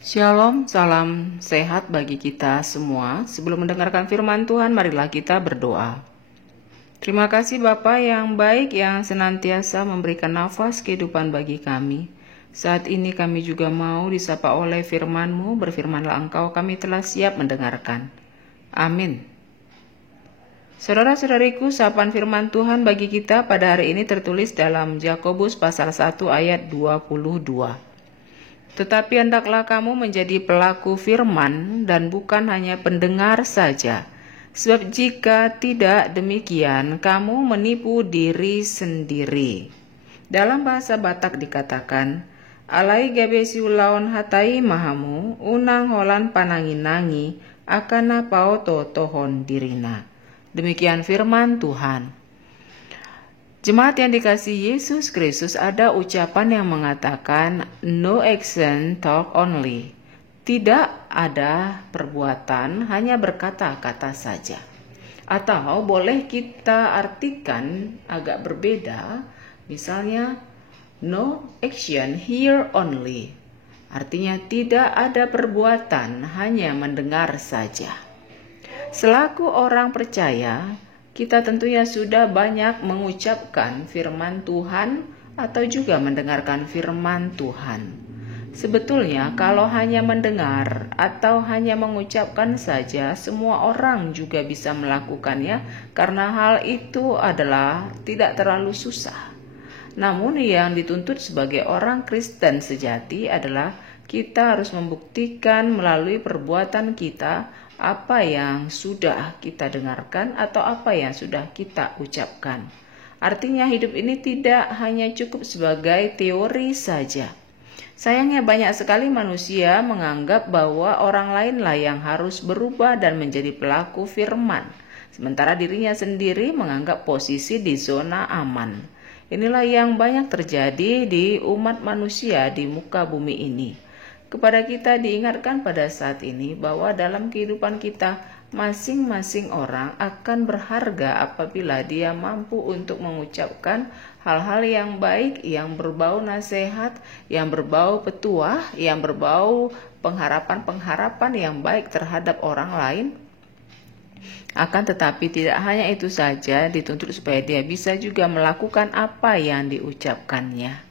Shalom, salam sehat bagi kita semua. Sebelum mendengarkan firman Tuhan, marilah kita berdoa. Terima kasih Bapa yang baik yang senantiasa memberikan nafas kehidupan bagi kami. Saat ini kami juga mau disapa oleh firman-Mu, berfirmanlah Engkau, kami telah siap mendengarkan. Amin. Saudara-saudariku, sapaan firman Tuhan bagi kita pada hari ini tertulis dalam Yakobus pasal 1 ayat 22. Tetapi hendaklah kamu menjadi pelaku firman dan bukan hanya pendengar saja. Sebab jika tidak demikian, kamu menipu diri sendiri. Dalam bahasa Batak dikatakan, alai gabesi laon hatai mahamu, unang holan pananginangi, akana pao tohon dirina. Demikian firman Tuhan. Jemaat yang dikasihi Yesus Kristus, ada ucapan yang mengatakan no action, talk only. Tidak ada perbuatan, hanya berkata-kata saja. Atau boleh kita artikan agak berbeda, misalnya no action, hear only. Artinya tidak ada perbuatan, hanya mendengar saja. Selaku orang percaya, kita tentunya sudah banyak mengucapkan firman Tuhan atau juga mendengarkan firman Tuhan. Sebetulnya kalau hanya mendengar atau hanya mengucapkan saja, semua orang juga bisa melakukannya karena hal itu adalah tidak terlalu susah. Namun yang dituntut sebagai orang Kristen sejati adalah kita harus membuktikan melalui perbuatan kita apa yang sudah kita dengarkan atau apa yang sudah kita ucapkan. Artinya hidup ini tidak hanya cukup sebagai teori saja. Sayangnya banyak sekali manusia menganggap bahwa orang lainlah yang harus berubah dan menjadi pelaku firman, sementara dirinya sendiri menganggap posisi di zona aman. Inilah yang banyak terjadi di umat manusia di muka bumi ini. Kepada kita diingatkan pada saat ini bahwa dalam kehidupan kita masing-masing orang akan berharga apabila dia mampu untuk mengucapkan hal-hal yang baik, yang berbau nasihat, yang berbau petuah, yang berbau pengharapan-pengharapan yang baik terhadap orang lain. Akan tetapi tidak hanya itu saja, dituntut supaya dia bisa juga melakukan apa yang diucapkannya.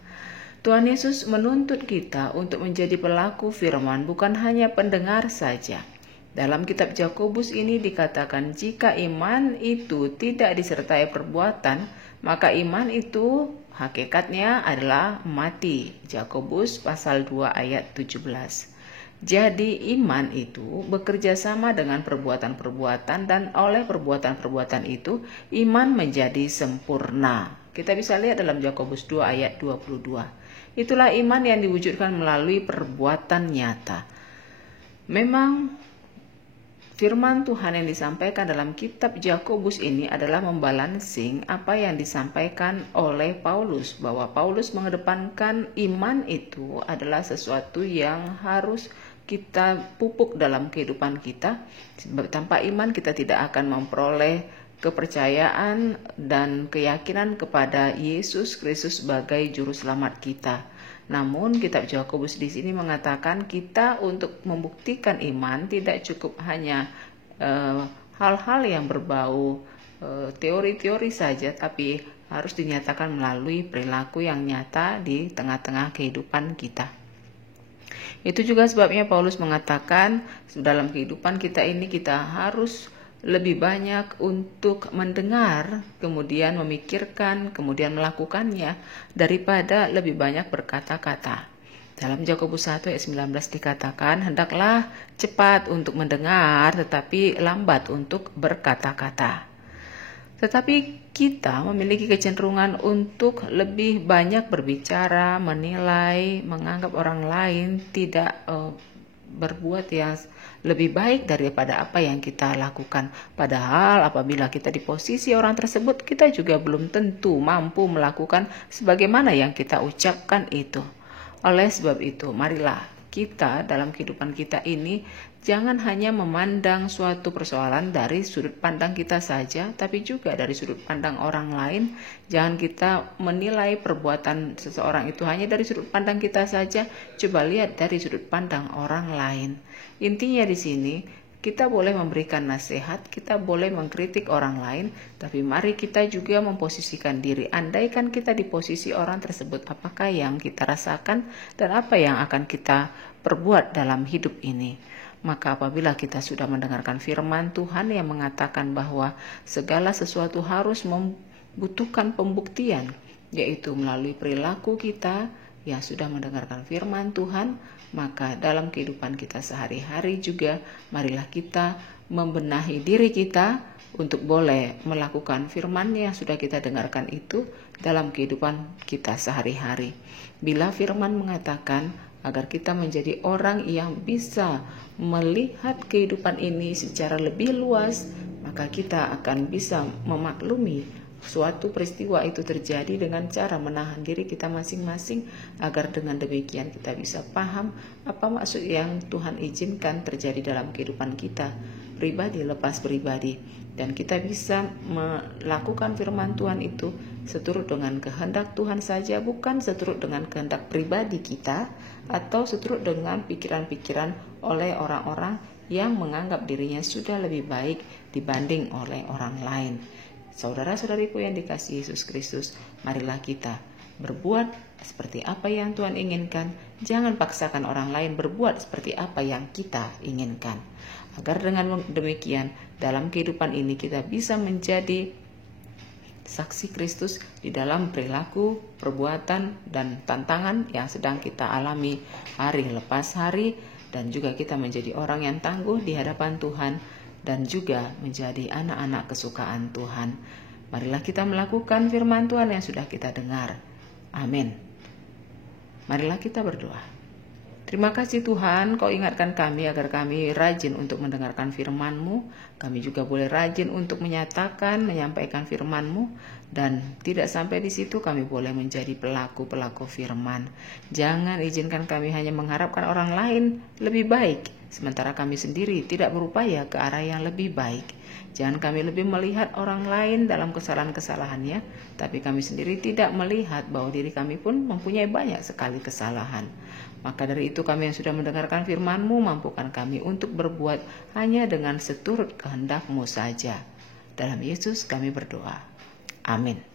Tuhan Yesus menuntut kita untuk menjadi pelaku firman, bukan hanya pendengar saja. Dalam kitab Yakobus ini dikatakan jika iman itu tidak disertai perbuatan, maka iman itu hakikatnya adalah mati. Yakobus pasal 2 ayat 17. Jadi iman itu bekerja sama dengan perbuatan-perbuatan dan oleh perbuatan-perbuatan itu iman menjadi sempurna. Kita bisa lihat dalam Yakobus 2 ayat 22. Itulah iman yang diwujudkan melalui perbuatan nyata. Memang firman Tuhan yang disampaikan dalam kitab Yakobus ini adalah membalansing apa yang disampaikan oleh Paulus, bahwa Paulus mengedepankan iman itu adalah sesuatu yang harus kita pupuk dalam kehidupan kita. Sebab tanpa iman kita tidak akan memperoleh kepercayaan dan keyakinan kepada Yesus Kristus sebagai juru selamat kita. Namun kitab Yakobus di sini mengatakan kita untuk membuktikan iman tidak cukup hanya hal-hal yang berbau teori-teori saja, tapi harus dinyatakan melalui perilaku yang nyata di tengah-tengah kehidupan kita. Itu juga sebabnya Paulus mengatakan dalam kehidupan kita ini kita harus lebih banyak untuk mendengar, kemudian memikirkan, kemudian melakukannya, daripada lebih banyak berkata-kata. Dalam Yakobus 1 ayat 19 dikatakan, hendaklah cepat untuk mendengar, tetapi lambat untuk berkata-kata. Tetapi kita memiliki kecenderungan untuk lebih banyak berbicara, menilai, menganggap orang lain tidak berbuat yang lebih baik daripada apa yang kita lakukan. Padahal apabila kita di posisi orang tersebut, kita juga belum tentu mampu melakukan sebagaimana yang kita ucapkan itu. Oleh sebab itu, marilah kita dalam kehidupan kita ini jangan hanya memandang suatu persoalan dari sudut pandang kita saja, tapi juga dari sudut pandang orang lain. Jangan kita menilai perbuatan seseorang itu hanya dari sudut pandang kita saja, coba lihat dari sudut pandang orang lain. Intinya di sini, kita boleh memberikan nasihat, kita boleh mengkritik orang lain, tapi mari kita juga memposisikan diri. Andaikan kita di posisi orang tersebut, apakah yang kita rasakan dan apa yang akan kita perbuat dalam hidup ini? Maka apabila kita sudah mendengarkan firman Tuhan yang mengatakan bahwa segala sesuatu harus membutuhkan pembuktian, yaitu melalui perilaku kita yang sudah mendengarkan firman Tuhan, maka dalam kehidupan kita sehari-hari juga marilah kita membenahi diri kita untuk boleh melakukan firman yang sudah kita dengarkan itu dalam kehidupan kita sehari-hari. Bila firman mengatakan agar kita menjadi orang yang bisa melihat kehidupan ini secara lebih luas, maka kita akan bisa memaklumi suatu peristiwa itu terjadi dengan cara menahan diri kita masing-masing, agar dengan demikian kita bisa paham apa maksud yang Tuhan izinkan terjadi dalam kehidupan kita pribadi lepas pribadi, dan kita bisa melakukan firman Tuhan itu seturut dengan kehendak Tuhan saja, bukan seturut dengan kehendak pribadi kita atau seturut dengan pikiran-pikiran oleh orang-orang yang menganggap dirinya sudah lebih baik dibanding oleh orang lain. Saudara-saudariku yang dikasihi Yesus Kristus, marilah kita berbuat seperti apa yang Tuhan inginkan. Jangan paksakan orang lain berbuat seperti apa yang kita inginkan. Agar dengan demikian, dalam kehidupan ini kita bisa menjadi saksi Kristus di dalam perilaku, perbuatan, dan tantangan yang sedang kita alami hari lepas hari. Dan juga kita menjadi orang yang tangguh di hadapan Tuhan, dan juga menjadi anak-anak kesukaan Tuhan. Marilah kita melakukan firman Tuhan yang sudah kita dengar. Amin. Marilah kita berdoa. Terima kasih Tuhan, Kau ingatkan kami agar kami rajin untuk mendengarkan firman-Mu. Kami juga boleh rajin untuk menyatakan, menyampaikan firman-Mu. Dan tidak sampai di situ, kami boleh menjadi pelaku-pelaku firman. Jangan izinkan kami hanya mengharapkan orang lain lebih baik, sementara kami sendiri tidak berupaya ke arah yang lebih baik. Jangan kami lebih melihat orang lain dalam kesalahan-kesalahannya, tapi kami sendiri tidak melihat bahwa diri kami pun mempunyai banyak sekali kesalahan. Maka dari itu kami yang sudah mendengarkan firman-Mu, mampukan kami untuk berbuat hanya dengan seturut kehendak-Mu saja. Dalam Yesus kami berdoa. Amin.